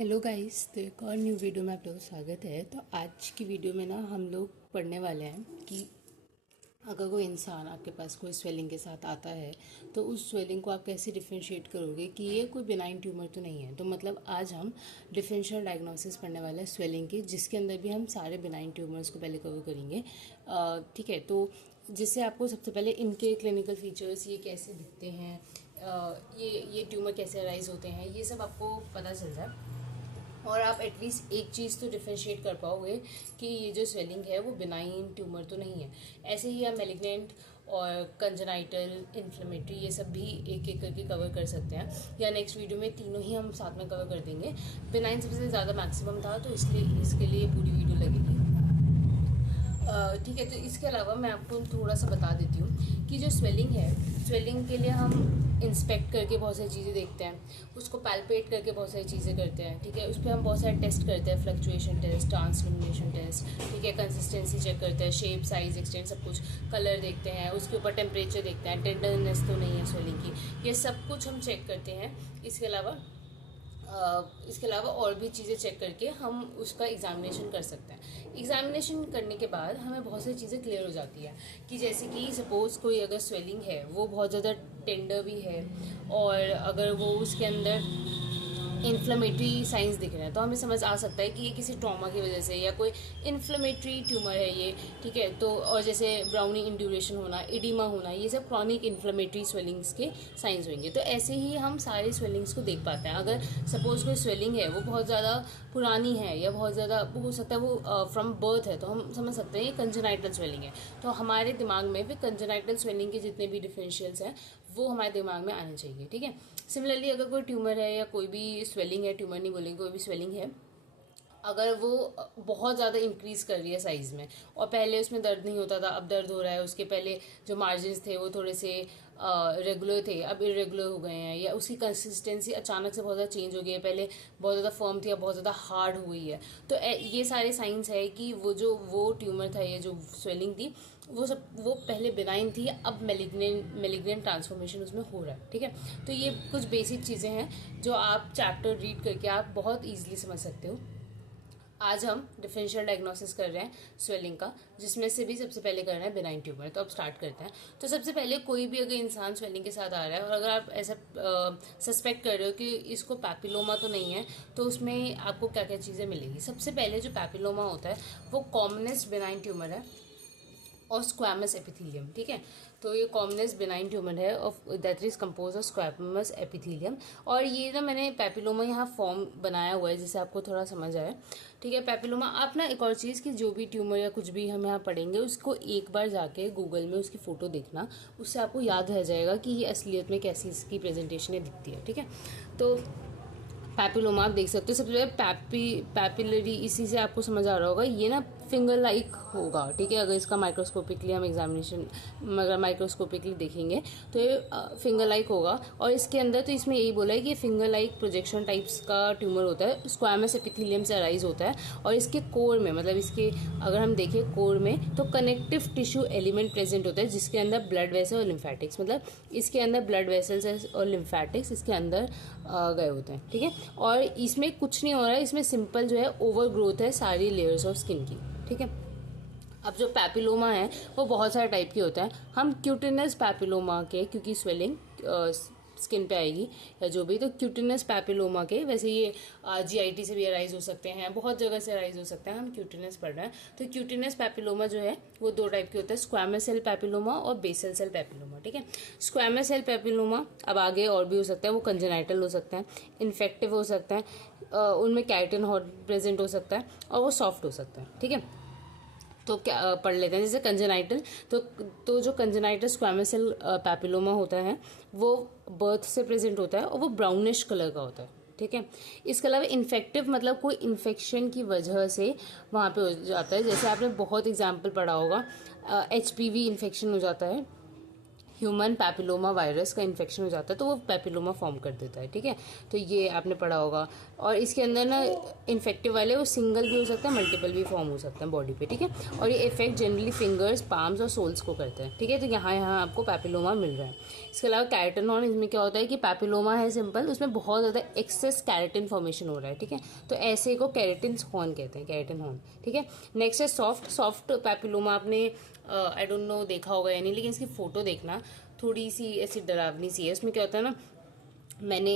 Hello guys, तो एक और न्यू वीडियो में आप लोगों का स्वागत है। तो आज की वीडियो में ना हम लोग पढ़ने वाले हैं कि अगर कोई इंसान आपके पास कोई स्वेलिंग के साथ आता है तो उस स्वेलिंग को आप कैसे डिफ्रेंशिएट करोगे कि ये कोई बिनाइन ट्यूमर तो नहीं है। तो मतलब आज हम डिफरेंशियल डायग्नोसिस पढ़ने वाले हैं स्वेलिंग की, जिसके अंदर भी हम सारे बिनाइन ट्यूमर्स को पहले कवर करेंगे। ठीक है, तो जिससे आपको सबसे पहले इनके क्लिनिकल फीचर्स, ये कैसे दिखते हैं, ये ट्यूमर कैसे अराइज होते हैं, ये सब आपको पता चल जाए और आप एटलीस्ट एक चीज़ तो डिफ्रेंशिएट कर पाओगे कि ये जो स्वेलिंग है वो बिनाइन ट्यूमर तो नहीं है। ऐसे ही आप मेलिग्नेंट और कंजेनाइटल, इन्फ्लेमेटरी, ये सब भी एक एक करके कवर कर सकते हैं, या नेक्स्ट वीडियो में तीनों ही हम साथ में कवर कर देंगे। बिनाइन सबसे ज़्यादा मैक्सिमम था तो इसलिए इसके लिए पूरी वीडियो लगेगी। ठीक है, तो इसके अलावा मैं आपको थोड़ा सा बता देती हूँ कि जो स्वेलिंग है, स्वेलिंग के लिए हम इंस्पेक्ट करके बहुत सारी चीज़ें देखते हैं, उसको पैल्पेट करके बहुत सारी चीज़ें करते हैं। ठीक है, उस पर हम बहुत सारे टेस्ट करते हैं, फ्लक्चुएशन टेस्ट, ट्रांसल्यूमिनेशन टेस्ट, ठीक है, कंसिस्टेंसी चेक करते हैं, शेप, साइज, एक्सटेंट, सब कुछ, कलर देखते हैं, उसके ऊपर टेम्परेचर देखते हैं, टेंडरनेस तो नहीं है स्वेलिंग की, ये सब कुछ हम चेक करते हैं। इसके अलावा और भी चीज़ें चेक करके हम उसका एग्जामिनेशन कर सकते हैं। एग्जामिनेशन करने के बाद हमें बहुत सारी चीज़ें क्लियर हो जाती है कि जैसे कि सपोज़ कोई अगर स्वेलिंग है वो बहुत ज़्यादा टेंडर भी है और अगर वो उसके अंदर इन्फ्लेमेटरी साइंस दिख रहे हैं तो हमें समझ आ सकता है कि ये किसी ट्रॉमा की वजह से या कोई इन्फ्लेमेटरी ट्यूमर है ये। ठीक है, तो और जैसे ब्राउनी इंड्यूरेशन होना, इडिमा होना, ये सब क्रॉनिक इन्फ्लेमेटरी स्वेलिंग्स के साइंस होंगे। तो ऐसे ही हम सारे स्वेलिंग्स को देख पाते हैं। अगर सपोज कोई स्वेलिंग है वो बहुत ज़्यादा पुरानी है या बहुत ज़्यादा हो सकता है वो फ्रॉम बर्थ है, तो हम समझ सकते हैं ये कंजेनाइटल स्वेलिंग है। तो हमारे दिमाग में भी कंजेनाइटल स्वेलिंग के जितने भी डिफरेंशियल्स हैं वो हमारे दिमाग में आने चाहिए। ठीक है, सिमिलरली अगर कोई ट्यूमर है या कोई भी स्वेलिंग है, ट्यूमर नहीं बोलेंगे, कोई भी स्वेलिंग है, अगर वो बहुत ज़्यादा इंक्रीज़ कर रही है साइज़ में और पहले उसमें दर्द नहीं होता था, अब दर्द हो रहा है, उसके पहले जो मार्जिन्स थे वो थोड़े से रेगुलर थे, अब इरेगुलर हो गए हैं, या उसकी कंसिस्टेंसी अचानक से बहुत ज़्यादा चेंज हो गई है, पहले बहुत ज़्यादा फर्म थी अब बहुत ज़्यादा हार्ड हुई है, तो ये सारे साइंस है कि वो ट्यूमर था, ये जो स्वेलिंग थी वो पहले बिनाइन थी, अब मेलिग्नेंट ट्रांसफॉर्मेशन उसमें हो रहा है। ठीक है, तो ये कुछ बेसिक चीज़ें हैं जो आप चैप्टर रीड करके आप बहुत ईजिली समझ सकते हो। आज हम डिफरेंशियल डायग्नोसिस कर रहे हैं स्वेलिंग का, जिसमें से भी सबसे पहले करना है बिनाइन ट्यूमर। तो अब स्टार्ट करते हैं। तो सबसे पहले कोई भी अगर इंसान स्वेलिंग के साथ आ रहा है और अगर आप ऐसा सस्पेक्ट कर रहे हो कि इसको पैपिलोमा तो नहीं है, तो उसमें आपको क्या क्या चीज़ें मिलेगी। सबसे पहले जो पैपिलोमा होता है वो कॉमनेस्ट बिनाइन ट्यूमर है और स्क्वैमस एपिथेलियम। ठीक है, तो ये कॉमनेस्ट बिनाइन ट्यूमर है of that is compose of squamous epithelium. और ये ना मैंने पैपिलोमा यहाँ फॉर्म बनाया हुआ है जिससे आपको थोड़ा समझ आए। ठीक है, पैपिलोमा आप ना एक और चीज़ की जो भी ट्यूमर या कुछ भी हम यहाँ पढ़ेंगे उसको एक बार जाके गूगल में उसकी फ़ोटो देखना, उससे आपको याद रह जाएगा कि ये असलियत में कैसी इसकी प्रेजेंटेशन दिखती है। ठीक है, तो पैपिलोमा आप देख सकते हो। सबसे पहले पैपिलरी, इसी से आपको समझ आ रहा होगा, ये ना फिंगर लाइक होगा। ठीक है, अगर इसका माइक्रोस्कोपिकली हम एग्जामिनेशन अगर माइक्रोस्कोपिकली देखेंगे तो ये फिंगर लाइक होगा। और इसके अंदर तो इसमें यही बोला है कि फिंगर लाइक प्रोजेक्शन टाइप्स का ट्यूमर होता है, स्क्वैमस एपिथेलियम से अराइज होता है। और इसके कोर में, मतलब इसके अगर हम देखें कोर में, तो कनेक्टिव टिश्यू एलिमेंट प्रेजेंट होता है जिसके अंदर ब्लड वेसल और लिम्फेटिक्स, मतलब इसके अंदर ब्लड वेसल्स और लिम्फेटिक्स इसके अंदर गए होते हैं। ठीक है, और इसमें कुछ नहीं हो रहा है, इसमें सिंपल जो है ओवर ग्रोथ है सारी लेयर्स ऑफ स्किन की। ठीक है, अब जो पैपिलोमा है वो बहुत सारे टाइप के होता है। हम क्यूटिनस पैपिलोमा के, क्योंकि स्वेलिंग स्किन पे आएगी या जो भी, तो क्यूटिनस पैपिलोमा के, वैसे ये जीआईटी से भी अराइज हो सकते हैं, बहुत जगह से अराइज हो सकते हैं, हम क्यूटिनस पढ़ रहे हैं। तो क्यूटिनस पैपिलोमा जो है वो दो टाइप के होता है, स्क्वैमस सेल पैपिलोमा और बेसल सेल पैपिलोमा। ठीक है, स्क्वैमस सेल पैपिलोमा अब आगे और भी हो सकता है, वो कंजेनाइटल हो सकता है, इन्फेक्टिव हो सकता है, उनमें कैरेटिन प्रेजेंट हो सकता है और वो सॉफ्ट हो सकता है। ठीक है, तो क्या पढ़ लेते हैं। जैसे कंजेनाइटल, तो जो कंजेनाइटल स्क्वैमस सेल पैपिलोमा होता है वो बर्थ से प्रेजेंट होता है और वो ब्राउनिश कलर का होता है। ठीक है, इसके अलावा इन्फेक्टिव मतलब कोई इन्फेक्शन की वजह से वहाँ पे हो जाता है। जैसे आपने बहुत एग्जाम्पल पढ़ा होगा, HPV इन्फेक्शन हो जाता है, ह्यूमन पैपिलोमा वायरस का इन्फेक्शन हो जाता है तो वो पैपिलोमा फॉर्म कर देता है, ठीक है। तो ये आपने पढ़ा होगा। और इसके अंदर ना इन्फेक्टिव वाले वो सिंगल भी हो सकता है, मल्टीपल भी फॉर्म हो सकता है बॉडी पे, ठीक है। और ये इफेक्ट जनरली फिंगर्स, पाम्स और सोल्स को करते हैं, ठीक है। तो यहाँ आपको पैपिलोमा मिल रहा है। इसके अलावा कैरेटिन हॉर्न, इसमें क्या होता है कि पैपिलोमा है सिंपल, उसमें बहुत ज़्यादा एक्सेस कैरेटिन फॉर्मेशन हो रहा है, ठीक है। तो ऐसे को कैरेटिन हॉर्न कहते हैं, कैरेटिन हॉर्न, ठीक है। नेक्स्ट है सॉफ्ट पैपिलोमा। आपने आई डोंट नो देखा होगा या नहीं, लेकिन इसकी फ़ोटो देखना, थोड़ी सी ऐसी डरावनी सी है। उसमें क्या होता है ना, मैंने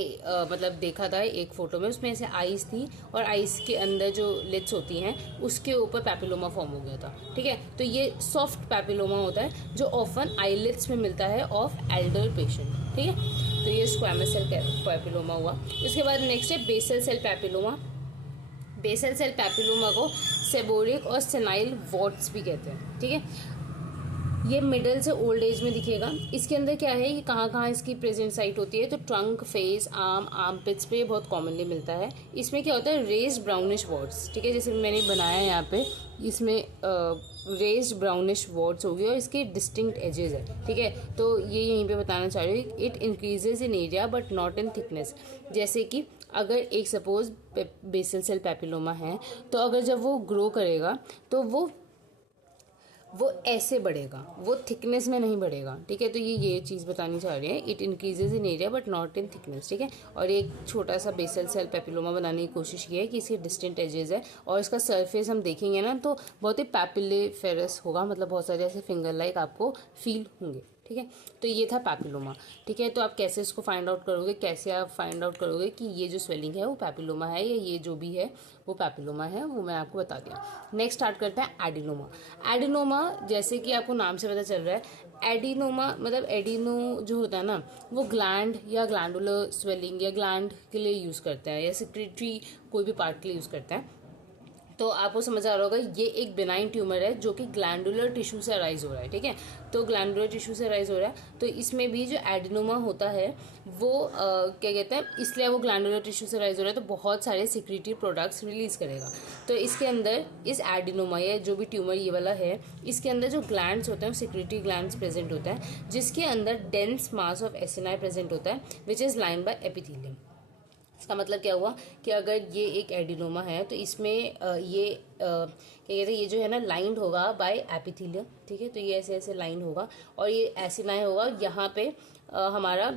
मतलब देखा था एक फ़ोटो में, उसमें ऐसे आइस थी और आइस के अंदर जो लिड्स होती हैं उसके ऊपर पैपिलोमा फॉर्म हो गया था, ठीक है। तो ये सॉफ्ट पैपिलोमा होता है जो ऑफन आईलिड्स में मिलता है ऑफ एल्डर पेशेंट, ठीक है। तो ये स्क्वैमस सेल पैपिलोमा हुआ। उसके बाद नेक्स्ट है basal cell papilloma. Basal cell papilloma को सेबोरिक और सेनाइल वॉट्स भी कहते हैं, ठीक है। ये मिडल से ओल्ड एज में दिखेगा। इसके अंदर क्या है, ये कहाँ कहाँ इसकी प्रेजेंट साइट होती है, तो ट्रंक, फेस, आर्म पिट्स पे बहुत कॉमनली मिलता है। इसमें क्या होता है, रेस्ड ब्राउनिश वॉर्ड्स, ठीक है। जैसे मैंने बनाया है यहाँ पे, इसमें रेस्ड ब्राउनिश वॉर्ड्स होगी और इसके डिस्टिंक्ट एजेस है, ठीक है। तो ये यहीं पे बताना चाह रही हूँ, it increases in area but not in thickness. जैसे कि अगर एक सपोज बेसल सेल पैपिलोमा है, तो अगर जब वो ग्रो करेगा तो वो ऐसे बढ़ेगा, वो थिकनेस में नहीं बढ़ेगा, ठीक है। तो ये चीज़ बतानी चाह रही है, it increases in area but not in thickness, ठीक है। और एक छोटा सा बेसल सेल पैपिलोमा बनाने की कोशिश की है कि इसके डिस्टेंट एजेस है और इसका सरफेस हम देखेंगे ना तो बहुत ही पैपिलेफेरस होगा, मतलब बहुत सारे ऐसे फिंगर लाइक आपको फील होंगे, ठीक है। तो ये था पैपिलोमा, ठीक है। तो आप कैसे इसको फाइंड आउट करोगे, कैसे आप फाइंड आउट करोगे कि ये जो स्वेलिंग है वो पैपिलोमा है या ये जो भी है वो पैपिलोमा है, वो मैं आपको बता दिया। नेक्स्ट स्टार्ट करते हैं एडिनोमा। एडिनोमा जैसे कि आपको नाम से पता चल रहा है, एडिनोमा मतलब एडिनो जो होता है ना, वो ग्लैंड या ग्लैंडुलर स्वेलिंग या ग्लैंड के लिए यूज़ करता है या सिक्रेटरी कोई भी पार्ट के लिए यूज़ करता है। तो आपको समझ आ रहा होगा, ये एक बिनाइन ट्यूमर है जो कि ग्लैंडुलर टिश्यू से अराइज हो रहा है, ठीक है। तो ग्लैंडुलर टिश्यू से अराइज हो रहा है, तो इसमें भी जो एडिनोमा होता है वो क्या कहते हैं, इसलिए वो ग्लैंडुलर टिश्यू से अराइज हो रहा है तो बहुत सारे सिक्रेटरी प्रोडक्ट्स रिलीज करेगा। तो इसके अंदर इस एडिनोमा या जो भी ट्यूमर ये वाला है, इसके अंदर जो ग्लैंड्स होते हैं वो सिक्रेटरी ग्लैंड्स प्रेजेंट होता है, जिसके अंदर dense mass of acini present होता है which is line by epithelium. इसका मतलब क्या हुआ कि अगर ये एक एडिनोमा है तो इसमें ये क्या कहते हैं, ये जो है ना लाइंड होगा बाय एपिथेलियम, ठीक है। तो ये ऐसे ऐसे लाइन होगा और ये एसिनाई होगा, यहाँ पे हमारा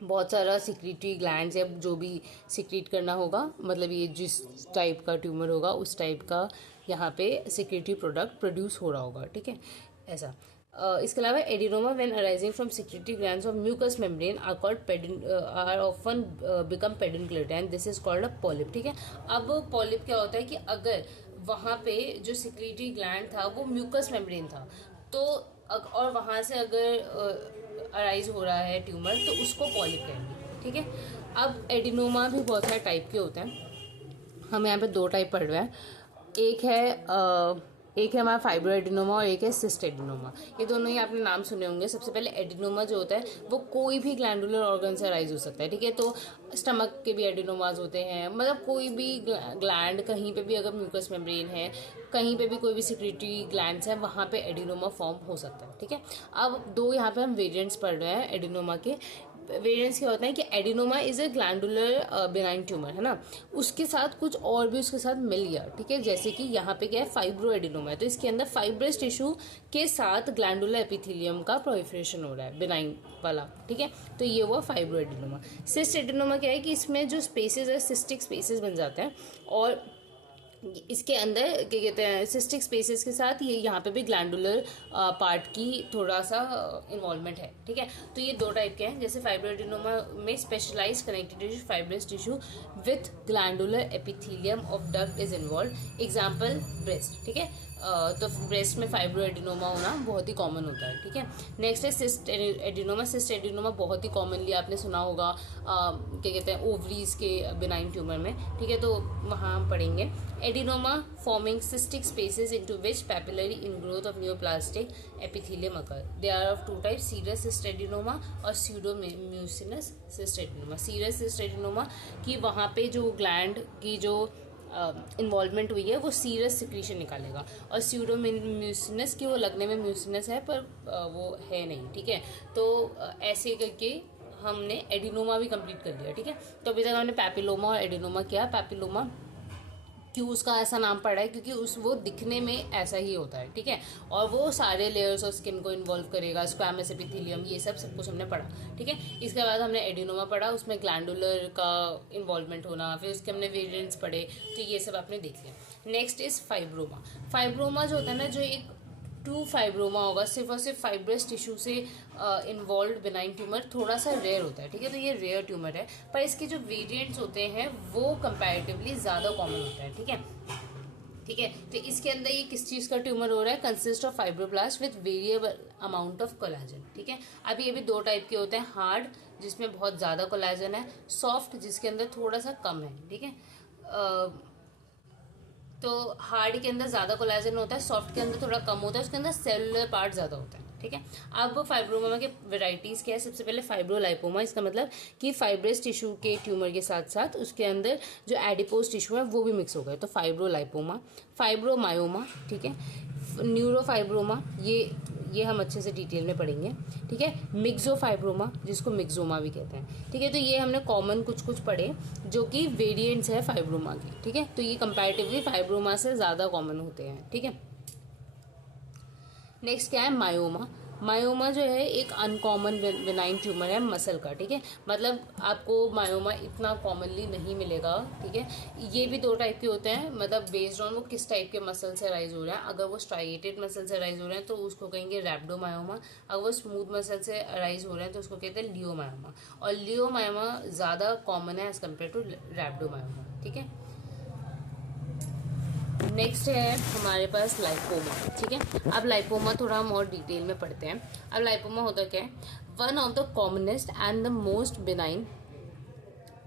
बहुत सारा सिक्रेटरी ग्लैंड्स या जो भी सिक्रीट करना होगा, मतलब ये जिस टाइप का ट्यूमर होगा उस टाइप का यहाँ पे सिक्रेटरी प्रोडक्ट प्रोड्यूस हो रहा होगा, ठीक है, ऐसा। इसके अलावा adenoma when arising from secretory glands of mucous membrane are called are often become pediculate and this is called a polyp, ठीक है। अब पॉलिप क्या होता है कि अगर वहाँ पे जो सिक्रेटरी ग्लैंड था वो म्यूकस मेम्ब्रेन था, तो और वहाँ से अगर अराइज हो रहा है ट्यूमर तो उसको पॉलिप कहेंगे, ठीक है। अब एडिनोमा भी बहुत सारे टाइप के होते हैं, हम यहाँ पे दो टाइप पढ़ रहे हैं। एक है हमारा फाइब्रो एडिनोमा और एक है सिस्ट एडिनोमा। ये दोनों ही आपने नाम सुने होंगे। सबसे पहले एडिनोमा जो होता है वो कोई भी ग्लैंडुलर ऑर्गन से अराइज हो सकता है, ठीक है। तो स्टमक के भी एडिनोमाज होते हैं, मतलब कोई भी ग्लैंड कहीं पे भी अगर म्यूकस मेम्ब्रेन है, कहीं पे भी कोई भी सिक्रेटरी ग्लैंड्स है, वहाँ पे एडिनोमा फॉर्म हो सकता है, ठीक है। अब दो यहाँ पे हम वेरिएंट्स पढ़ रहे हैं एडिनोमा के। वेरिएंट्स क्या होता है कि adenoma is a glandular benign tumour, है ना, उसके साथ कुछ और भी उसके साथ मिल गया, ठीक है। जैसे कि यहाँ पे क्या है, फाइब्रो एडिनोमा है, तो इसके अंदर फाइब्रस टिश्यू के साथ ग्लैंडुलर एपिथेलियम का प्रोलिफरेशन हो रहा है, बिनाइन वाला, ठीक है। तो ये हुआ फाइब्रो एडिनोमा। सिस्ट एडिनोमा क्या है कि इसमें जो स्पेसेस है सिस्टिक स्पेसेस बन जाते हैं और इसके अंदर क्या कहते हैं, सिस्टिक स्पेसेस के साथ ये यहाँ पे भी ग्लैंडुलर पार्ट की थोड़ा सा इन्वॉल्वमेंट है, ठीक है। तो ये दो टाइप के हैं, जैसे फाइब्रोएडिनोमा में specialised connective tissue fibrous tissue with glandular epithelium of duct is involve, example breast, ठीक है। तो ब्रेस्ट में फाइब्रोएडिनोमा होना बहुत ही कॉमन होता है, ठीक है। नेक्स्ट है सिस्ट एडिनोमा। सिस्ट एडिनोमा बहुत ही कॉमनली आपने सुना होगा क्या कहते हैं, ओवरीज के बिनाइन ट्यूमर में, ठीक है। तो वहाँ हम पढ़ेंगे adenoma forming cystic spaces into which papillary ingrowth of neoplastic epithelium occur. They are of two type, serous cyst adenoma और pseudomucinous cyst adenoma. Serous cyst adenoma की वहाँ पे जो ग्लैंड की जो इन्वॉल्वमेंट हुई है वो सीरस सिक्रीशन निकालेगा। और स्यूडो म्यूसिनस की वो लगने में म्यूसिनस है पर वो है नहीं, ठीक है। तो ऐसे करके हमने एडिनोमा भी कंप्लीट कर लिया, ठीक है। तो अभी तक हमने पैपिलोमा और एडिनोमा किया। पैपिलोमा क्यों उसका ऐसा नाम पड़ा है, क्योंकि उस वो दिखने में ऐसा ही होता है, ठीक है। और वो सारे लेयर्स और स्किन को इन्वॉल्व करेगा, स्क्वैमस एपिथेलियम, ये सब कुछ हमने पढ़ा, ठीक है। इसके बाद हमने एडिनोमा पढ़ा, उसमें ग्लैंडुलर का इन्वॉल्वमेंट होना, फिर उसके हमने वेरिएंट्स पढ़े, तो ये सब आपने देख लिया। Next is fibroma. फाइब्रोमा जो होता है ना, जो एक ट्रू फाइब्रोमा होगा, सिर्फ और सिर्फ फाइब्रस टिश्यू से इन्वॉल्व बेनाइन ट्यूमर, थोड़ा सा रेयर होता है, ठीक है। तो ये रेयर ट्यूमर है, पर इसके जो वेरिएंट्स होते हैं वो कंपैरेटिवली ज़्यादा कॉमन होता है, ठीक है। ठीक है, तो इसके अंदर ये किस चीज़ का ट्यूमर हो रहा है, consist of fibroblast with variable amount of collagen, ठीक है। अभी ये भी दो टाइप के होते हैं, हार्ड जिसमें बहुत ज़्यादा कोलेजन है, सॉफ्ट जिसके अंदर थोड़ा सा कम है, ठीक है। तो हार्ड के अंदर ज़्यादा कोलेजन होता है, सॉफ्ट के अंदर थोड़ा कम होता है, उसके अंदर सेलुलर पार्ट ज़्यादा होता है, ठीक है। अब फाइब्रोमा के वेराइटीज़ क्या है, सबसे पहले फाइब्रोलाइपोमा, इसका मतलब कि फाइब्रस टिश्यू के ट्यूमर के साथ साथ उसके अंदर जो एडिपोज टिश्यू है वो भी मिक्स हो गया, तो फाइब्रोलाइपोमा। फाइब्रोमायोमा, ठीक है। न्यूरोफाइब्रोमा, ये हम अच्छे से डिटेल में पढ़ेंगे, ठीक है। मिक्सोफाइब्रोमा, जिसको मिक्सोमा भी कहते हैं, ठीक है। तो ये हमने कॉमन कुछ पढ़े जो कि वेरिएंट्स है फाइब्रोमा के, ठीक है। तो ये कंपैरेटिवली फाइब्रोमा से ज़्यादा कॉमन होते हैं, ठीक है। नेक्स्ट क्या है, मायोमा। मायोमा जो है एक अनकॉमन बेनाइन ट्यूमर है मसल का, ठीक है। मतलब आपको मायोमा इतना कॉमनली नहीं मिलेगा, ठीक है। ये भी दो टाइप के होते हैं, मतलब बेस्ड ऑन वो किस टाइप के मसल से राइज हो रहे हैं। अगर वो स्ट्राइएटेड मसल से राइज हो रहे हैं तो उसको कहेंगे रैप्डोमायोमा, अगर वो स्मूथ मसल से राइज हो रहे हैं तो उसको कहते हैं लियोमायोमा। और लियोमायोमा ज़्यादा कॉमन है एज कम्पेयर टू रैप्डोमायोमा, ठीक है। नेक्स्ट है हमारे पास लाइपोमा, ठीक है। अब लाइपोमा थोड़ा हम और डिटेल में पढ़ते हैं। अब लाइपोमा होता क्या है, one of the commonest and the most benign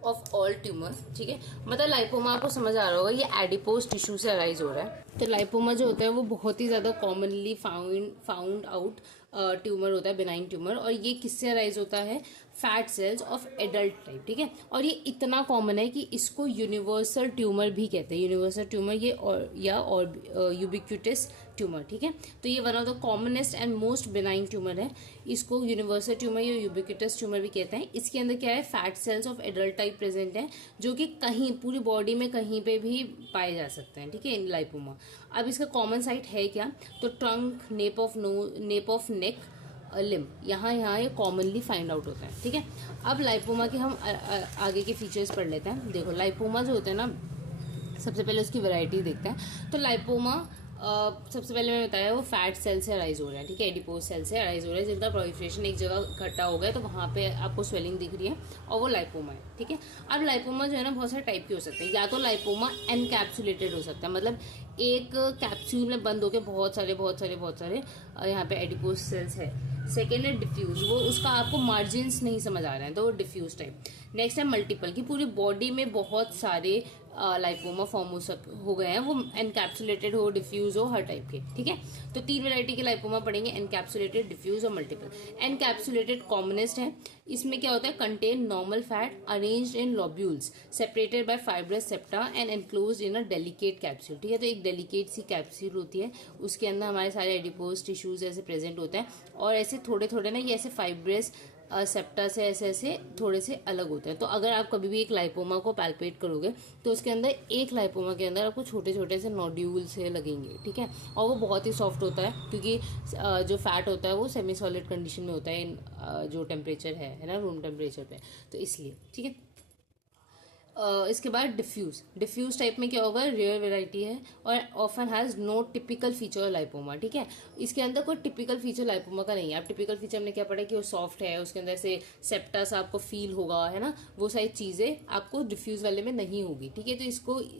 of all tumour, ठीक है। मतलब लाइपोमा आपको समझ आ रहा होगा, ये एडिपोज टिश्यू से अराइज हो रहा है। तो लाइपोमा जो होता है वो बहुत ही ज़्यादा कॉमनली फाउंड आउट ट्यूमर होता है, बिनाइन ट्यूमर। और ये किससे अराइज होता है, fat cells of adult type, ठीक है। और ये इतना कॉमन है कि इसको यूनिवर्सल ट्यूमर भी कहते हैं, यूनिवर्सल ट्यूमर ये और यूबिक्यूटस ट्यूमर, ठीक है। तो ये one of the commonest and most benign tumour है, इसको यूनिवर्सल ट्यूमर या यूबिक्यूटस ट्यूमर भी कहते हैं। इसके अंदर क्या है, fat cells of adult type present है, जो कि कहीं पूरी बॉडी में कहीं पे भी पाए जा सकते हैं, ठीक है, इन लाइपोमा। अब इसका कॉमन साइट है क्या, तो ट्रंक, नेप ऑफ नेक, लिम, यहाँ ये कॉमनली फाइंड आउट होता है, ठीक है। अब लाइपोमा के हम आगे के फीचर्स पढ़ लेते हैं। देखो लाइपोमा जो होते हैं ना, सबसे पहले उसकी वैरायटी देखते हैं। तो लाइपोमा सबसे पहले मैंने बताया वो फैट सेल से अराइज हो रहा है, ठीक है, एडिपोज सेल से अराइज हो रहा है, जिनका प्रोलिफरेशन एक जगह इकट्ठा हो गया तो वहाँ पे आपको स्वेलिंग दिख रही है और वो लाइपोमा है, ठीक है। अब लाइपोमा जो है ना बहुत सारे टाइप के हो सकते हैं, या तो लाइपोमा एनकैप्सुलेटेड हो सकता है, मतलब एक कैप्सूल में बंद होकर बहुत सारे यहाँ पे एडिपोज सेल्स है। सेकेंड है डिफ्यूज, वो उसका आपको मार्जिन्स नहीं समझ आ रहे हैं तो वो डिफ्यूज टाइप। नेक्स्ट है मल्टीपल, की पूरी बॉडी में बहुत सारे लाइपोमा फॉर्म हो गए हैं, वो एनकैप्सुलेटेड हो, डिफ्यूज हो, हर टाइप के, ठीक है। तो तीन वैरायटी के लाइपोमा पढ़ेंगे, एनकैप्सुलेटेड, डिफ्यूज और मल्टीपल। एनकैप्सुलेटेड कॉमनेस्ट है, इसमें क्या होता है, contain normal fat arranged in lobules separated by fibrous septa and enclosed in a delicate capsule, ठीक है। तो एक डेलिकेट सी कैप्सूल होती है, उसके अंदर हमारे सारे एडिपोज टिश्यूज ऐसे प्रेजेंट होते हैं और ऐसे थोड़े ना ये ऐसे फाइब्रस सेप्टा से ऐसे थोड़े से अलग होते हैं। तो अगर आप कभी भी एक लाइपोमा को पैल्पेट करोगे तो उसके अंदर एक लाइपोमा के अंदर आपको छोटे से नोड्यूल से लगेंगे, ठीक है। और वो बहुत ही सॉफ्ट होता है क्योंकि जो फैट होता है वो सेमी सॉलिड कंडीशन में होता है, जो टेम्परेचर है ना, रूम टेम्परेचर पे, तो इसलिए, ठीक है। इसके बाद डिफ्यूज टाइप में क्या होगा, रेयर वेराइटी है और often has know typical feature lipoma, ठीक है। इसके अंदर कोई टिपिकल फीचर लाइपोमा का नहीं है। आप टिपिकल फीचर में क्या पढ़ा कि वो सॉफ्ट है, उसके अंदर से सेप्टस आपको फील होगा, है ना, वो सारी चीज़ें आपको डिफ्यूज वाले में नहीं होगी, ठीक है।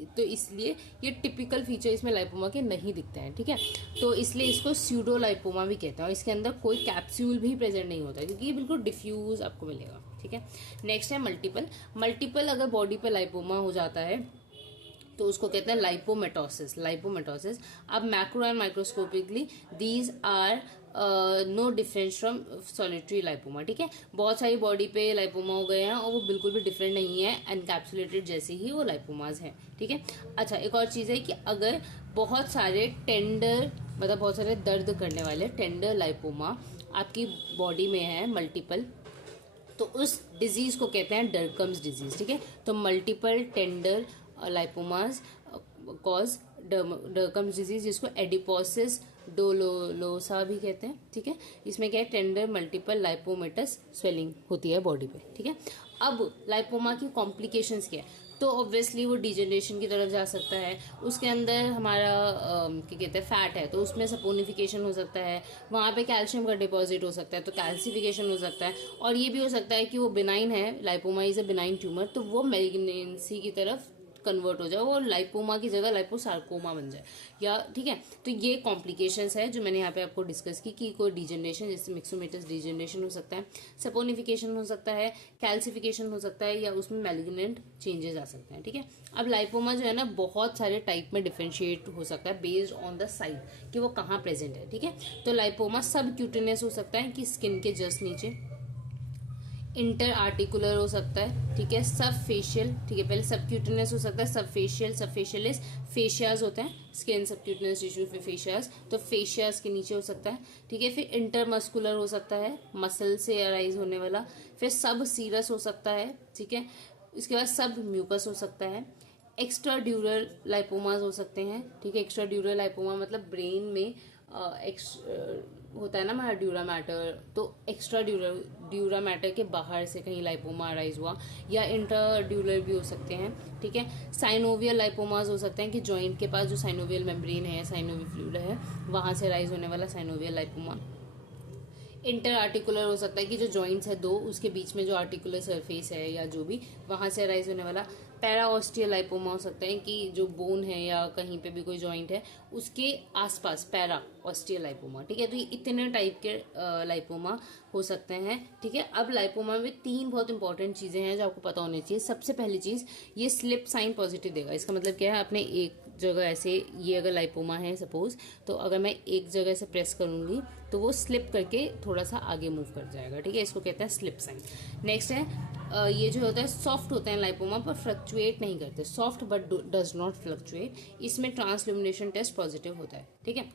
तो इसलिए ये टिपिकल फीचर इसमें लाइपोमा के नहीं दिखते हैं, ठीक है। तो इसलिए इसको स्यूडो लाइपोमा भी कहते हैं और इसके अंदर कोई कैप्सूल भी प्रेजेंट नहीं होता क्योंकि ये बिल्कुल डिफ्यूज आपको मिलेगा, ठीक है। नेक्स्ट है मल्टीपल अगर बॉडी पे लाइपोमा हो जाता है तो उसको कहते हैं लाइपोमेटोसिस। अब macro and microscopically these are no difference from solitary lipoma, ठीक है। बहुत सारी बॉडी पे लाइपोमा हो गए हैं और वो बिल्कुल भी डिफरेंट नहीं है, एनकैप्सुलेटेड जैसे ही वो लाइपोमाज हैं, ठीक है। अच्छा, एक और चीज़ है कि अगर बहुत सारे टेंडर, मतलब बहुत सारे दर्द करने वाले टेंडर लाइपोमा आपकी बॉडी में है मल्टीपल, तो उस डिजीज़ को कहते हैं डरकम्स डिजीज़, ठीक है। तो multiple tender lipomas cause Dercum's disease, जिसको एडिपोसिस डोलोसा भी कहते हैं, ठीक है। इसमें क्या है, टेंडर मल्टीपल लाइपोमेटस स्वेलिंग होती है बॉडी पे, ठीक है। अब लाइपोमा की कॉम्प्लिकेशंस क्या है, तो ऑब्वियसली वो डिजेनरेशन की तरफ जा सकता है। उसके अंदर हमारा क्या कहते हैं फैट है, तो उसमें सपोनिफिकेशन हो सकता है, वहाँ पे कैल्शियम का डिपॉजिट हो सकता है, तो कैल्सिफिकेशन हो सकता है। और ये भी हो सकता है कि वो बिनाइन है, lipoma is a benign tumour, तो वो मेलिग्नेंसी की तरफ कन्वर्ट हो जाए, वो लाइपोमा की जगह लाइपोसार्कोमा बन जाए, या ठीक है। तो ये कॉम्प्लिकेशंस है जो मैंने यहाँ पे आपको डिस्कस की, कि कोई डिजेनरेशन जैसे मिक्सोमेटस डिजेनरेशन हो सकता है, सपोनिफिकेशन हो सकता है, कैल्सिफिकेशन हो सकता है, या उसमें मैलिग्नेंट चेंजेस आ सकते हैं, ठीक है। अब लाइपोमा जो है ना बहुत सारे टाइप में डिफ्रेंशिएट हो सकता है बेस्ड ऑन द साइट कि वो कहाँ प्रेजेंट है, ठीक है। तो लाइपोमा सब क्यूटेनियस हो सकता है कि स्किन के जस्ट नीचे, इंटर आर्टिकुलर हो सकता है, ठीक है, सब फेशियल, ठीक है, पहले सब क्यूटेनियस हो सकता है, सब फेशियल, सब फेशियलिस, फेशियाज होते हैं, स्किन सब क्यूटेनियस टिश्यू फिर फेशियाज, तो फेशियाज के नीचे हो सकता है, ठीक है। फिर इंटरमस्कुलर हो सकता है, मसल से अराइज होने वाला, फिर सब सीरस हो सकता है, ठीक है। इसके बाद सब म्यूकस हो सकता है, एक्स्ट्रा ड्यूरल लाइपोमास हो सकते हैं, ठीक है। एक्स्ट्रा ड्यूरल लाइपोमा मतलब ब्रेन में होता है ना हमारा ड्यूरा मैटर, तो एक्स्ट्रा ड्यूरा मैटर के बाहर से कहीं लाइपोमा अराइज हुआ, या इंटर ड्यूलर भी हो सकते हैं, ठीक है। साइनोवियल लाइपोमास हो सकते हैं कि जॉइंट के पास जो साइनोवियल मेम्ब्रेन है, साइनोवियल फ्लूइड है, वहां से अराइज होने वाला साइनोवियल लाइपोमा। इंटर आर्टिकुलर हो सकता है कि जो जॉइंट्स है दो, उसके बीच में जो आर्टिकुलर सरफेस है या जो भी, वहां से अराइज होने वाला। पैरा ऑस्टियल लाइपोमा हो सकता है कि जो बोन है या कहीं पे भी कोई जॉइंट है उसके आसपास पैरा ऑस्टियल लाइपोमा, ठीक है। तो ये इतने टाइप के लाइपोमा हो सकते हैं, ठीक है। अब लाइपोमा में 3 बहुत इंपॉर्टेंट चीजें हैं जो आपको पता होनी चाहिए। सबसे पहली चीज, ये स्लिप साइन पॉजिटिव देगा। इसका मतलब क्या है, अपने एक जगह ऐसे, ये अगर लाइपोमा है सपोज, तो अगर मैं एक जगह से प्रेस करूंगी तो वो स्लिप करके थोड़ा सा आगे मूव कर जाएगा, ठीक है। इसको कहते हैं स्लिप साइन। नेक्स्ट है ये जो होता है सॉफ्ट होते हैं लाइपोमा, पर फ्लक्चुएट नहीं करते, soft but does not fluctuate. इसमें ट्रांसल्यूमिनेशन टेस्ट पॉजिटिव होता है, ठीक है।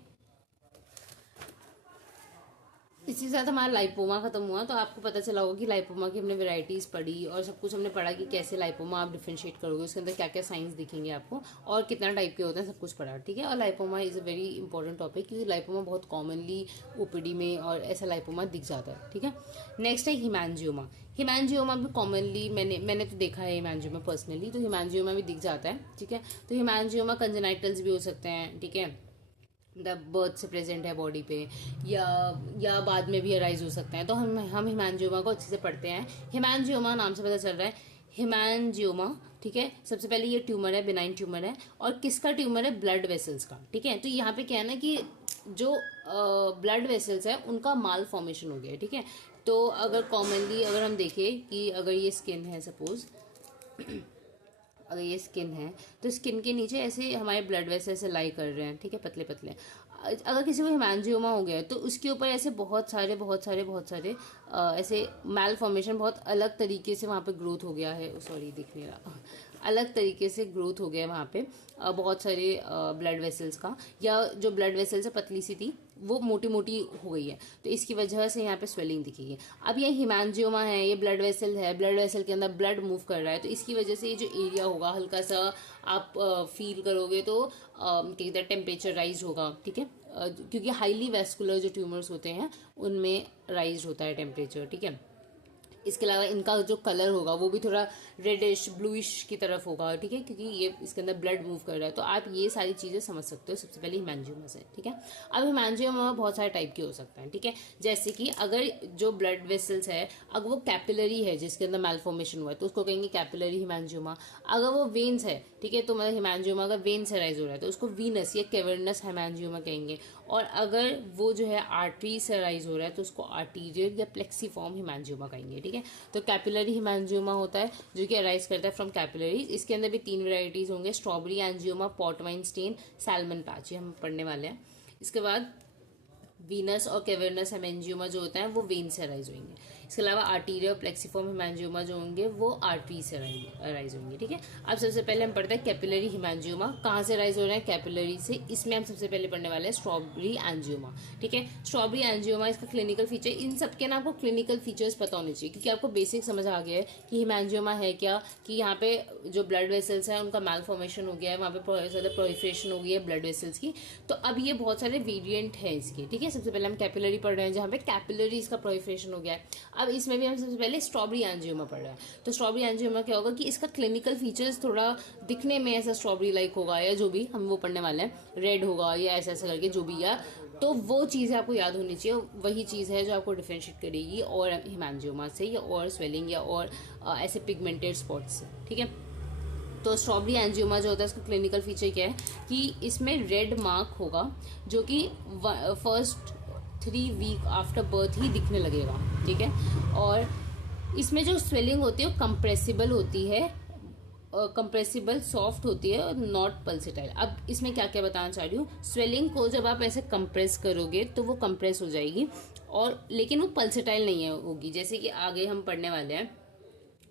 इसी के साथ हमारा लाइपोमा खत्म हुआ। तो आपको पता चला होगा कि लाइपोमा की हमने वैरायटीज पढ़ी और सब कुछ हमने पढ़ा कि कैसे लाइपोमा आप डिफरेंशिएट करोगे, उसके अंदर क्या क्या साइंस दिखेंगे आपको और कितना टाइप के होते हैं, सब कुछ पढ़ा, ठीक है। और lipoma is a very important topic क्योंकि लाइपोमा बहुत कॉमनली ओपीडी में और ऐसा लाइपोमा दिख जाता है, ठीक है। नेक्स्ट है हिमैंजियोमा। हिमैंजियोमा भी कॉमनली मैंने तो देखा है हिमैंजियोमा पर्सनली, तो हिमैंजियोमा भी दिख जाता है, ठीक है। तो हिमैंजियोमा कंजेनाइटल्स भी हो सकते हैं, ठीक है, बर्थ से प्रेजेंट है बॉडी पे, या बाद में भी अराइज हो सकते हैं। तो हम हिमैंजियोमा को अच्छे से पढ़ते हैं। हिमैंजियोमा नाम से पता चल रहा है, हिमैंजियोमा, ठीक है। सबसे पहले ये ट्यूमर है, बिनाइन ट्यूमर है, और किसका ट्यूमर है, ब्लड वेसल्स का, ठीक है। तो यहाँ पे क्या है ना कि जो ब्लड वेसल्स है उनका माल फॉर्मेशन हो गया है, ठीक है। तो अगर कॉमनली अगर हम देखें कि अगर ये स्किन है सपोज, अगर ये स्किन है तो स्किन के नीचे ऐसे हमारे ब्लड वेसल ऐसे लाई कर रहे हैं, ठीक है, पतले पतले। अगर किसी को हिमैंजियोमा हो गया है तो उसके ऊपर ऐसे बहुत सारे ऐसे मैल फॉर्मेशन, बहुत अलग तरीके से वहाँ पे ग्रोथ हो गया है, सॉरी दिख नहीं रहा, अलग तरीके से ग्रोथ हो गया है वहाँ पे बहुत सारे ब्लड वेसल्स का, या जो ब्लड वेसल्स है पतली सी थी वो मोटी मोटी हो गई है, तो इसकी वजह से यहाँ पे स्वेलिंग दिखी है। अब ये हिमैंजियोमा है, ये ब्लड वेसल है, ब्लड वेसल के अंदर ब्लड मूव कर रहा है, तो इसकी वजह से ये जो एरिया होगा हल्का सा आप फील करोगे, तो क्या कहते हैं टेम्परेचर राइज होगा, ठीक है, क्योंकि हाईली वेस्कुलर जो ट्यूमर्स होते हैं उनमें राइज होता है टेम्परेचर, ठीक है। इसके अलावा इनका जो कलर होगा वो भी थोड़ा रेडिश ब्लूइश की तरफ होगा, ठीक है, क्योंकि ये इसके अंदर ब्लड मूव कर रहा है। तो आप ये सारी चीज़ें समझ सकते हो सबसे पहले हिमैंजियोमा से, ठीक है। अब हिमैंजियोमा बहुत सारे टाइप के हो सकते हैं, ठीक है। जैसे कि अगर जो ब्लड वेसल्स है अगर वो कैपिलरी है जिसके अंदर मैलफॉर्मेशन हुआ है तो उसको कहेंगे कैपिलरी हिमैंजियोमा। अगर वो वेन्स है, ठीक है, तो मतलब हिमैंजियोमा अगर वेन से राइज हो रहा है तो उसको वीनस या कैवर्नस हिमैंजियोमा कहेंगे। और अगर वो जो है आर्टरी से राइज हो रहा है तो उसको आर्टीरियल या प्लेक्सीफॉर्म हिमैंजियोमा कहेंगे, ठीक है। तो कैपिलरी हिमैंजियोमा होता है जो कि अराइज करता है फ्रॉम कैपिलरीज। इसके अंदर भी 3 वेराइटीज होंगे, strawberry angioma, port wine stain, salmon patch, ये हम पढ़ने वाले हैं। इसके बाद वीनस और कैवर्नस हेमेंजियोमा जो होता है वो वेन से अराइज होंगे। इसके अलावा आर्टीरियर प्लेक्सिफॉर्म हेमेंजियोमा जो होंगे वो आर्टरी से अराइज होंगे। ठीक है, अब सबसे पहले हम पढ़ते हैं कैपिलरी हेमेंजियोमा कहाँ से अराइज हो रहा है, कैपिलरी से। इसमें हम सबसे पहले पढ़ने वाले हैं स्ट्रॉबेरी एंजियोमा। ठीक है, स्ट्रॉबेरी एंजियोमा इसका क्लिनिकल फीचर, इन सबके ना आपको क्लिनिकल फीचर्स पता होने चाहिए, क्योंकि आपको बेसिक समझ आ गया है कि हेमेंजियोमा है क्या, कि यहाँ पे जो ब्लड वेसल्स हैं उनका मैल फॉर्मेशन हो गया है, वहाँ पे बहुत ज़्यादा प्रोलिफरेशन हो गई है ब्लड वेसल्स की। तो अब ये बहुत सारे वेरिएंट हैं इसके। ठीक है, सबसे पहले हम कैपिलरी पढ़ रहे हैं जहाँ पे कैपिलरीज का प्रोलिफरेशन हो गया है। अब इसमें भी हम सबसे पहले स्ट्रॉबेरी एंजियोमा पढ़ रहे हैं। तो स्ट्रॉबेरी एंजियोमा क्या होगा कि इसका क्लिनिकल फीचर्स थोड़ा दिखने में ऐसा स्ट्रॉबेरी लाइक होगा, या जो भी हम वो पढ़ने वाले हैं, रेड होगा या ऐसा ऐसा करके जो भी, या तो वो चीज़ आपको याद होनी चाहिए। वही चीज़ है जो आपको डिफरेंशिएट करेगी और हेमेंजियोमा से, या और स्वेलिंग, या और ऐसे पिगमेंटेड स्पॉट्स से। ठीक है, तो स्ट्रॉबेरी एंजियोमा जो होता है उसका क्लिनिकल फीचर क्या है कि इसमें रेड मार्क होगा जो कि फर्स्ट 3 वीक आफ्टर बर्थ ही दिखने लगेगा। ठीक है, और इसमें जो स्वेलिंग होती है वो कंप्रेसिबल होती है, कंप्रेसिबल सॉफ्ट होती है और नॉट पल्सेटाइल। अब इसमें क्या क्या बताना चाह रही हूँ, स्वेलिंग को जब आप ऐसे कंप्रेस करोगे तो वो कंप्रेस हो जाएगी, और लेकिन वो पल्सेटाइल नहीं है होगी। जैसे कि आगे हम पढ़ने वाले हैं,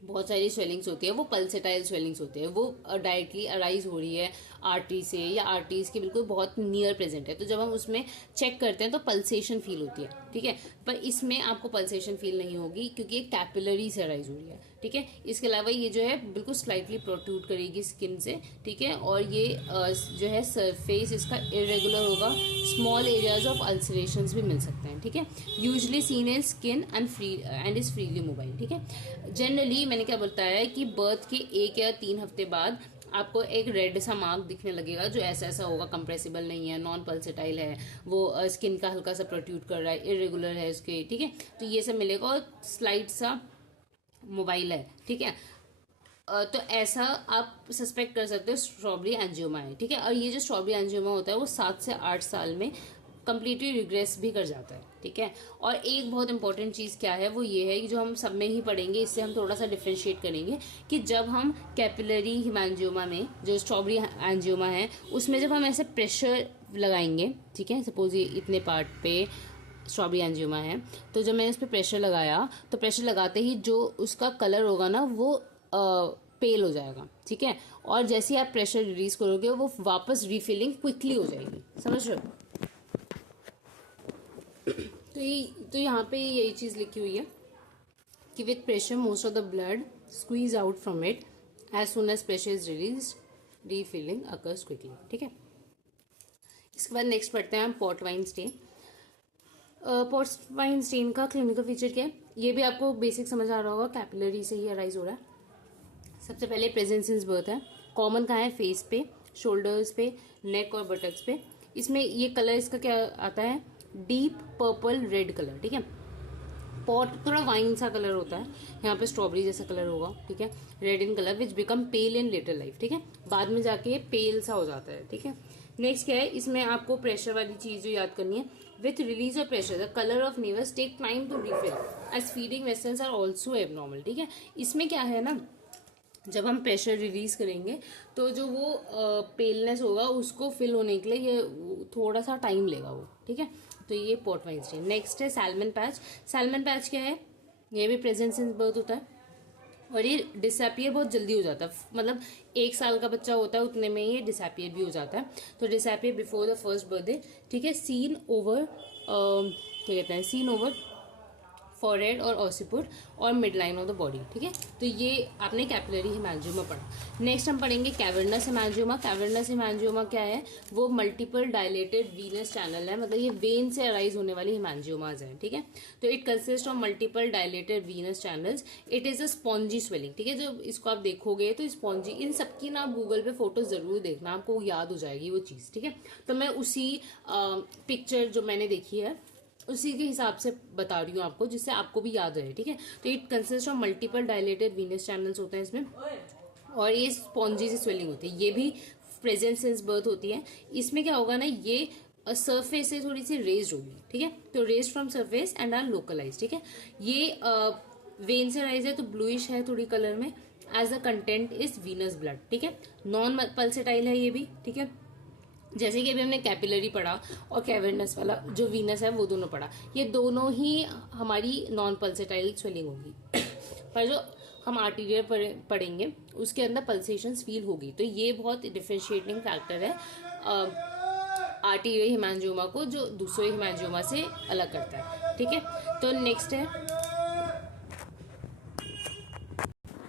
बहुत सारी स्वेलिंग्स होती है वो पल्सेटाइल स्वेलिंग्स होती है, वो डायरेक्टली अराइज हो रही है आर्टरी से, या आर्टरीज के बिल्कुल बहुत नियर प्रेजेंट है, तो जब हम उसमें चेक करते हैं तो पल्सेशन फील होती है। ठीक है, पर इसमें आपको पल्सेशन फील नहीं होगी क्योंकि ये कैपिलरी से अराइज हो रही है। ठीक है, इसके अलावा ये जो है बिल्कुल स्लाइटली प्रोट्रूड करेगी स्किन से। ठीक है, और ये जो है सरफेस इसका इरेगुलर होगा, स्मॉल एरियाज ऑफ अल्सरेशंस भी मिल सकते हैं। ठीक है, usually seen in skin and is freely mobile. ठीक है, जनरली मैंने क्या बताया है कि बर्थ के 1 या 3 हफ्ते बाद आपको एक रेड सा मार्क दिखने लगेगा जो ऐसा ऐसा होगा, कंप्रेसिबल नहीं है, नॉन पल्सेटाइल है, वो स्किन का हल्का सा प्रोट्रूड कर रहा है, इरेगुलर है उसके। ठीक है, तो ये सब मिलेगा, और स्लाइट सा मोबाइल है। ठीक है, तो ऐसा आप सस्पेक्ट कर सकते हो स्ट्रॉबेरी एंजियोमा है। ठीक है, और ये जो स्ट्रॉबेरी एंजियोमा होता है वो 7 से 8 साल में कम्प्लीटली रिग्रेस भी कर जाता है। ठीक है, और एक बहुत इंपॉर्टेंट चीज़ क्या है वो ये है कि जो हम सब में ही पढ़ेंगे, इससे हम थोड़ा सा डिफ्रेंशिएट करेंगे कि जब हम कैपिलरी हेमेंजियोमा में, जो स्ट्रॉबेरी एंजियोमा है उसमें जब हम ऐसे प्रेशर लगाएंगे, ठीक है, सपोज ये इतने पार्ट पे स्ट्रॉबेरी एंजियोमा है, तो जब मैंने इस पर प्रेशर लगाया तो प्रेशर लगाते ही जो उसका कलर होगा ना वो पेल हो जाएगा। ठीक है, और जैसे ही आप प्रेशर रिलीज करोगे वो वापस रिफिलिंग क्विकली हो जाएगी। समझ रहे हो? तो यहाँ पे यही चीज़ लिखी हुई है कि with pressure most of the blood squeeze out from it as soon as pressure is release, refilling occurs quickly. ठीक है, इसके बाद नेक्स्ट पढ़ते हैं हम port wine stain. Port wine stain का क्लिनिकल फीचर क्या है, ये भी आपको बेसिक समझ आ रहा होगा, कैपिलरी से ही अराइज हो रहा है। सबसे पहले प्रेजेंट सिंस बर्थ है, कॉमन कहाँ है, फेस पे, शोल्डर्स पे, नेक और बटक्स पे। इसमें ये कलर इसका क्या आता है, डीप पर्पल रेड कलर। ठीक है, पॉट थोड़ा वाइन सा कलर होता है, यहाँ पे स्ट्रॉबेरी जैसा कलर होगा। ठीक है, red in colour which become pale in later life. ठीक है, बाद में जाके ये पेल सा हो जाता है। ठीक है, नेक्स्ट क्या है, इसमें आपको प्रेशर वाली चीज जो याद करनी है, with release of pressure the colour of naevus take time to refill as feeding vessels are also abnormal. ठीक है, इसमें क्या है ना, जब हम प्रेशर रिलीज करेंगे तो जो वो पेलनेस होगा उसको फिल होने के लिए ये थोड़ा सा टाइम लेगा वो। ठीक है, तो ये पॉट वाइन स्टेन। नेक्स्ट है सैल्मन पैच। सैल्मन पैच क्या है, ये भी प्रेजेंट सिंस बर्थ होता है और ये डिसअपियर बहुत जल्दी हो जाता है, मतलब 1 साल का बच्चा होता है उतने में ये डिसअपियर भी हो जाता है। तो disappear before the first birthday. ठीक है, सीन ओवर क्या कहते हैं, सीन ओवर फॉरहेड और ऑसिपुट और mid line of the body. ठीक है, तो ये आपने कैपिलरी हेमेंजियोमा पढ़ा। नेक्स्ट हम पढ़ेंगे कैवर्नस हेमेंजियोमा। कैवर्नस हेमेंजियोमा क्या है, वो मल्टीपल डायलेटेड वीनस चैनल है, मतलब ये वेन से अराइज होने वाली हेमेंजियोमाज है। ठीक है, तो it consist of multiple dilated Venus channels, it is a spongy swelling. ठीक है, जब इसको आप देखोगे तो स्पॉन्जी, इन सबकी ना आप गूगल पे फोटो जरूर देखना, आपको याद हो जाएगी वो चीज़। ठीक है, तो मैं उसी पिक्चर जो मैंने देखी है उसी के हिसाब से बता रही हूँ आपको, जिससे आपको भी याद रहे। ठीक है, तो it consist of multiple dilated Venus channels होते हैं इसमें, और ये स्पॉन्जी से स्वेलिंग होती है, ये भी प्रेजेंट सिंस बर्थ होती है। इसमें क्या होगा ना, ये सरफेस से थोड़ी सी रेज्ड होगी। ठीक है, तो raised from surface and are localise. ठीक है, ये वेन से राइज है तो ब्लूइश है थोड़ी कलर में, as the content is venous blood. ठीक है, नॉन पल्सेटाइल है ये भी। ठीक है, जैसे कि अभी हमने कैपिलरी पढ़ा और कैवर्नस वाला जो वीनस है वो दोनों पढ़ा, ये दोनों ही हमारी नॉन पल्सेटाइल स्वेलिंग होगी। पर जो हम आर्टीरियर पढ़ेंगे उसके अंदर पल्सेशंस फील होगी, तो ये बहुत डिफरेंशिएटिंग फैक्टर है आर्टीरियर हिमेंजियोमा को, जो दूसरे हिमेंजियोमा से अलग करता है। ठीक है, तो नेक्स्ट है,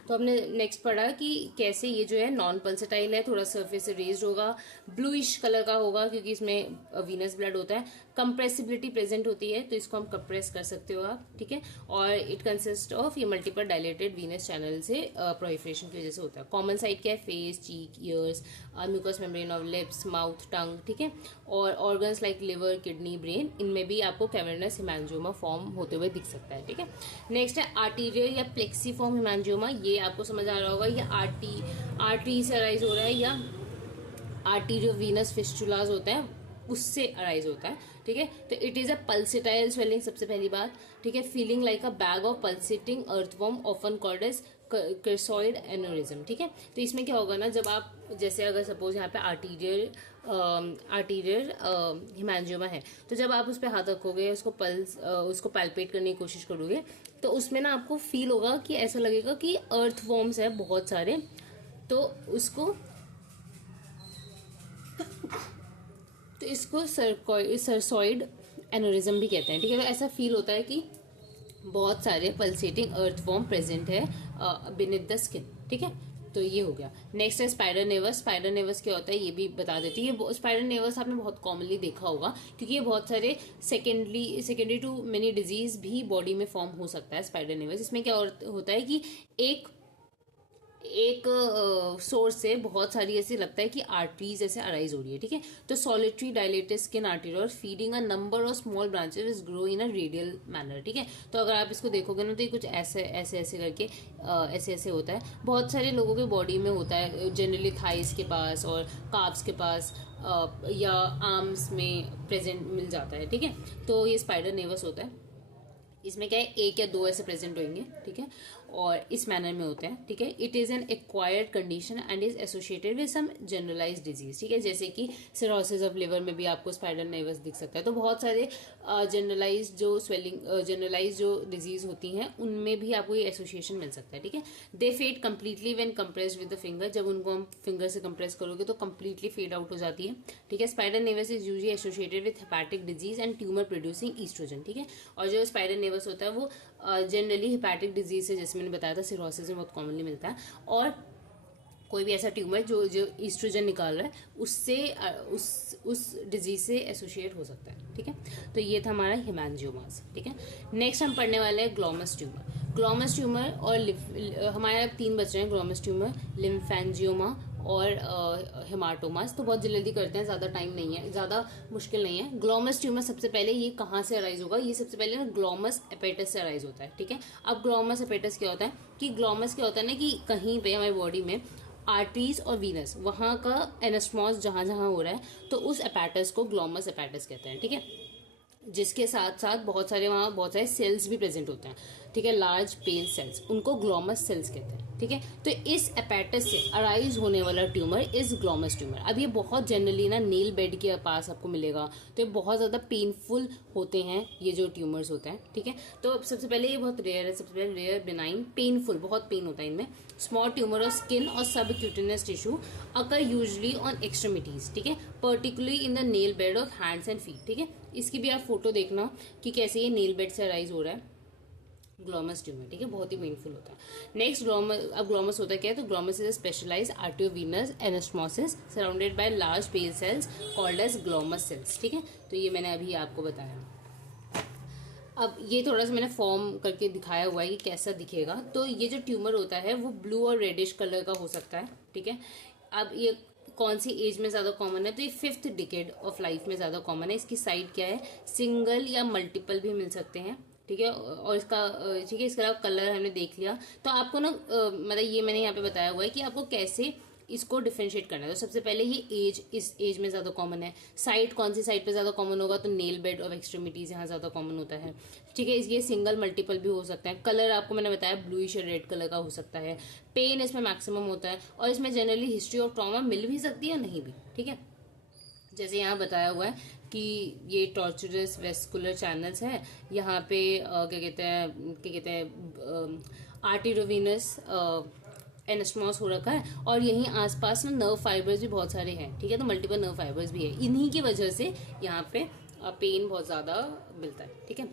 तो हमने नेक्स्ट पढ़ा कि कैसे ये जो है नॉन पल्सेटाइल है, थोड़ा सरफेस से रेज्ड होगा, ब्लूइश कलर का होगा क्योंकि इसमें वीनस ब्लड होता है, कंप्रेसिबिलिटी प्रेजेंट होती है तो इसको हम कंप्रेस कर सकते हो आप। ठीक है, और इट कंसिस्ट ऑफ, ये मल्टीपल डायलेटेड वीनस चैनल से प्रोलिफरेशन की वजह से होता है। कॉमन साइट क्या है, face, cheek, ears, mucous membrane of lips, mouth, tongue. ठीक है, और organs like liver, kidney, brain, इनमें भी आपको कैवर्नस हिमेंजियोमा फॉर्म होते हुए दिख सकता है। ठीक है, नेक्स्ट है आर्टीरियल या प्लेक्सीफॉर्म हिमेंजियोमा। ये आपको समझ आ रहा होगा, ये आर्टरी से अराइज हो रहा है या आर्टीरियो वीनस फिस्टुलाज होता है उससे अराइज होता है। ठीक है, तो it is a pulsatile swelling, सबसे पहली बात। ठीक है, feeling like a bag of pulsating earthworm often called as cirsoid aneurysm. ठीक है, तो इसमें क्या होगा ना, जब आप जैसे अगर सपोज यहाँ पे आर्टीरियर हिमेंजियोमा है, तो जब आप उस पर हाथ रखोगे, उसको पैल्पेट करने की कोशिश करोगे, तो उसमें ना आपको फील होगा कि ऐसा लगेगा कि अर्थवॉर्म्स है बहुत सारे, तो इसको सरसॉइड एनोरिज्म भी कहते हैं। ठीक है, तो ऐसा फील होता है कि बहुत सारे पल्सेटिंग अर्थवॉर्म प्रेजेंट है बिनीथ द स्किन। ठीक है, तो ये हो गया। नेक्स्ट है स्पाइडर नेवस। स्पाइडर नेवस क्या होता है ये भी बता देती है। ये स्पाइडर नेवस आपने बहुत कॉमनली देखा होगा क्योंकि ये बहुत सारे सेकेंडरी टू मेनी डिजीज भी बॉडी में फॉर्म हो सकता है स्पाइडर नेवस। इसमें क्या होता है कि एक सोर्स से बहुत सारी ऐसे लगता है कि आर्टरीज ऐसे अराइज हो रही है। ठीक है, तो सॉलिटरी डायलेटेड स्किन आर्टरी और feeding a number of small branches grow in a radial manner. ठीक है, तो अगर आप इसको देखोगे ना तो ये कुछ ऐसे ऐसे करके ऐसे होता है। बहुत सारे लोगों के बॉडी में होता है, जनरली थाइस के पास और काफ्स के पास या आर्म्स में प्रेजेंट मिल जाता है। ठीक है, तो ये स्पाइडर नेवस होता है। इसमें क्या है, एक या दो ऐसे प्रेजेंट होंगे। ठीक है, और इस मैनर में होते हैं। ठीक है, it is an acquired condition and is associated with some generalised disease. ठीक है, जैसे कि सिरोसिस ऑफ लिवर में भी आपको स्पाइडर नेवस दिख सकता है। तो बहुत सारे जनरलाइज जो डिजीज होती हैं उनमें भी आपको ये एसोसिएशन मिल सकता है। ठीक है, they fade completely when compressed with the finger. जब उनको हम फिंगर से कंप्रेस करोगे तो कंप्लीटली फेड आउट हो जाती है। ठीक है, spider naevus is usually associated with hepatic disease and tumour producing oestrogen. ठीक है, और जो स्पाइडर नेवस होता है वो जनरली हेपेटिक डिजीज से, जैसे मैंने बताया था, सिरोसिस में बहुत कॉमनली मिलता है, और कोई भी ऐसा ट्यूमर जो ईस्ट्रोजन निकाल रहा है उससे उस डिजीज से एसोसिएट हो सकता है। ठीक है, तो ये था हमारा हिमेंजियोमास। ठीक है, नेक्स्ट हम पढ़ने वाले हैं ग्लोमस ट्यूमर। ग्लोमस ट्यूमर और हमारे अब 3 बच रहे हैं, ग्लोमस ट्यूमर, लिम्फेंजियोमा और हेमाटोमास। तो बहुत जल्दी करते हैं, ज़्यादा टाइम नहीं है, ज़्यादा मुश्किल नहीं है। ग्लोमस ट्यूमर सबसे पहले ये कहाँ से अराइज होगा, ये सबसे पहले ना ग्लोमस एपेटस से अराइज होता है। ठीक है, अब ग्लोमस एपेटस क्या होता है कि ग्लोमस क्या होता है ना कि कहीं पे हमारी बॉडी में आर्टरीज और वीनस, वहाँ का एनास्टमॉस जहाँ जहाँ हो रहा है, तो उस एपेटस को ग्लोमस एपेटस कहते हैं। ठीक है, जिसके साथ साथ बहुत सारे सेल्स भी प्रेजेंट होते हैं। ठीक है, लार्ज पेल सेल्स, उनको ग्लोमस सेल्स कहते हैं। ठीक है, तो इस एपेटस से अराइज होने वाला ट्यूमर इज ग्लोमस ट्यूमर। अब ये बहुत जनरली ना नेल बेड के पास आपको मिलेगा, तो ये बहुत ज़्यादा पेनफुल होते हैं ये जो ट्यूमर्स होते हैं। ठीक है, तो सबसे पहले ये बहुत रेयर है, सबसे पहले रेयर, बिनाइन, पेनफुल, बहुत पेन होता है इनमें। स्मॉल ट्यूमर ऑफ स्किन और subcutaneous tissue occur usually on extremities. ठीक है, particularly in the nail bed of hands and feet. ठीक है, इसकी भी आप फोटो देखना कि कैसे ये नेल बेड से अराइज हो रहा है ग्लोमस ट्यूमर। ठीक है, बहुत ही पेनफुल होता है। नेक्स्ट ग्लोमस होता है क्या है, तो glomus is a specialised arteriovenous anastomosis surrounded by large pale cells called as glomus cells. ठीक है, तो ये मैंने अभी आपको बताया। अब ये थोड़ा सा मैंने फॉर्म करके दिखाया हुआ है कि कैसा दिखेगा। तो ये जो ट्यूमर होता है वो ब्लू और रेडिश कलर का हो सकता है। ठीक है, अब ये कौन सी एज में ज़्यादा कॉमन है, तो ये 5th डिकेड ऑफ लाइफ में ज़्यादा कॉमन है। इसकी साइड क्या है, सिंगल या मल्टीपल भी मिल सकते हैं। ठीक है, और ठीक है, इसके अलावा कलर हमने देख लिया। तो आपको ना मतलब ये मैंने यहाँ पे बताया हुआ है कि आपको कैसे इसको डिफ्रेंशिएट करना है। तो सबसे पहले ये एज, इस एज में ज़्यादा कॉमन है। साइड, कौन सी साइड पे ज़्यादा कॉमन होगा, तो नेल बेड ऑफ एक्सट्रीमिटीज़ यहाँ ज़्यादा कॉमन होता है। ठीक है, इसलिए सिंगल मल्टीपल भी हो सकता है। कलर आपको मैंने बताया ब्लूइश और रेड कलर का हो सकता है। पेन इसमें मैक्सिमम होता है, और इसमें जनरली हिस्ट्री ऑफ ट्रॉमा मिल भी सकती है और नहीं भी। ठीक है, जैसे यहाँ बताया हुआ है कि ये टॉर्चरस वेस्कुलर चैनल्स है, यहाँ पे क्या कहते हैं आर्टेरियोवेनस एनास्टमॉस हो रखा है, और यहीं आसपास ना नर्व फाइबर्स भी बहुत सारे हैं, ठीक है। तो मल्टीपल नर्व फाइबर्स भी है, इन्हीं की वजह से यहाँ पे पेन बहुत ज़्यादा मिलता है, ठीक है।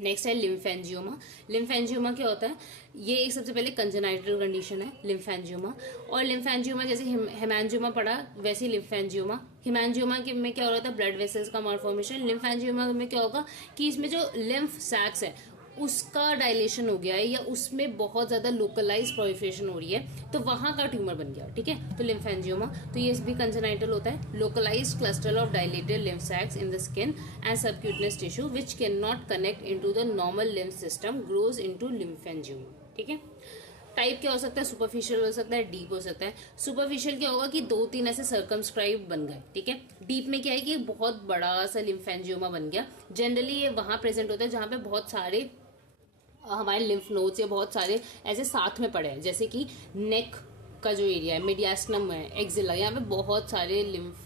नेक्स्ट है लिम्फेंजियोमा। लिम्फेंजियोमा क्या होता है? ये एक सबसे पहले कंजेनाइटल कंडीशन है लिम्फेंजियोमा। और लिम्फेंजियोमा जैसे हेमांजियोमा पढ़ा, वैसे लिम्फेंजियोमा। हेमांजियोमा के में क्या हो रहा था? ब्लड वेसल्स का मालफॉर्मेशन। लिम्फेंजियोमा में क्या होगा कि इसमें जो लिम्फ सैक्स है उसका डायलेशन हो गया है, या उसमें बहुत ज्यादा लोकलाइज प्रोलिफरेशन हो रही है, तो वहां का ट्यूमर बन गया, ठीक है। तो लिम्फेंजियोमा, तो ये भी कंजेनाइटल होता है। Localised cluster of dilated lymph sacs in the skin and subcutaneous tissue which can not connect into the normal lymph system grows into lymphangioma, ठीक है। टाइप क्या हो सकता है? सुपरफिशियल हो सकता है, डीप हो सकता है। सुपरफिशियल क्या होगा कि 2-3 ऐसे सर्कमस्क्राइब बन गए, ठीक है। डीप में क्या है कि बहुत बड़ा सा लिम्फेंजियोमा बन गया। जनरली ये वहां प्रेजेंट होता है जहां पे बहुत सारे हमारे लिम्फ नोड्स या बहुत सारे ऐसे साथ में पड़े हैं, जैसे कि नेक का जो एरिया है, मीडियास्टनम है, एक्सिला, यहाँ पे बहुत सारे लिम्फ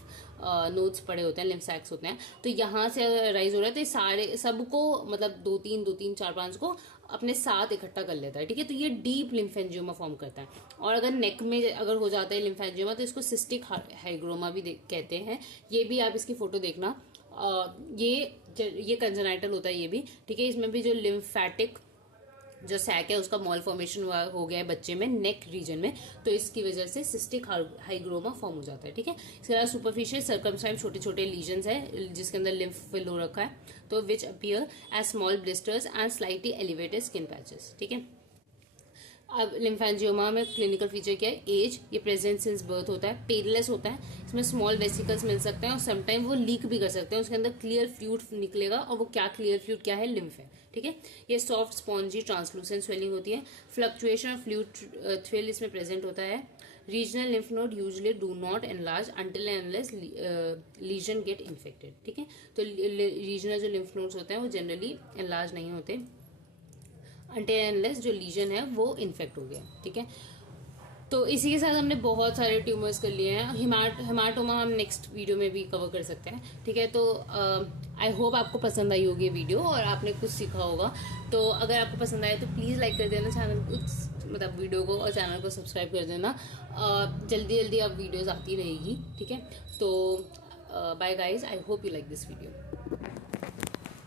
नोड्स पड़े होते हैं, लिम्फ सैक्स होते हैं। तो यहाँ से राइज हो रहा है, तो ये सारे सबको मतलब 2-3, 4-5 को अपने साथ इकट्ठा कर लेता है, ठीक है। तो ये डीप लिम्फेंजियोमा फॉर्म करता है। और अगर नेक में अगर हो जाता है लिम्फेंजियोमा तो इसको सिस्टिक हाइग्रोमा भी कहते हैं। ये भी आप इसकी फोटो देखना, ये कंजेनाइटल होता है ये भी, ठीक है। इसमें भी जो लिम्फेटिक जो सैक है उसका मॉल फॉर्मेशन हो गया है बच्चे में नेक रीजन में, तो इसकी वजह से सिस्टिक हाइग्रोमा फॉर्म हो जाता है, ठीक है। इसके अलावा सुपरफिशियल सर्कमस्क्राइब छोटे छोटे लीजन्स है जिसके अंदर लिम्फ फिल हो रखा है, तो which appear as small blisters and slightly elevated skin patches, ठीक है। अब लिम्फेंजियोमा में क्लिनिकल फीचर क्या है? एज, ये प्रेजेंट सिंस बर्थ होता है, पेनलेस होता है, इसमें स्मॉल वेसिकल्स मिल सकते हैं और समटाइम वो लीक भी कर सकते हैं, उसके अंदर क्लियर फ्लूइड निकलेगा, और वो क्या क्लियर फ्लूइड क्या है? लिम्फ है, ठीक है। ये सॉफ्ट स्पॉन्जी ट्रांसलूसेंट स्वेलिंग होती है। फ्लक्चुएशन ऑफ फ्लूइड थ्रिल इसमें प्रेजेंट होता है। Regional lymph node usually do not enlarge until and unless lesion get infected, ठीक है। तो रीजनल जो लिम्फ नोड्स होते हैं वो जनरली एनलार्ज नहीं होते अंटिल एंड अनलेस जो लीजन है वो इन्फेक्ट हो गया, ठीक है। तो इसी के साथ हमने बहुत सारे ट्यूमर्स कर लिए हैं। हेमाटोमा हम नेक्स्ट वीडियो में भी कवर कर सकते हैं, ठीक है। तो आई होप आपको पसंद आई होगी वीडियो और आपने कुछ सीखा होगा। तो अगर आपको पसंद आए तो प्लीज़ लाइक कर देना चैनल मतलब वीडियो को, और चैनल को सब्सक्राइब कर देना। जल्दी जल्दी अब वीडियोज़ आती रहेगी, ठीक है। तो bye guys, I hope you like this video.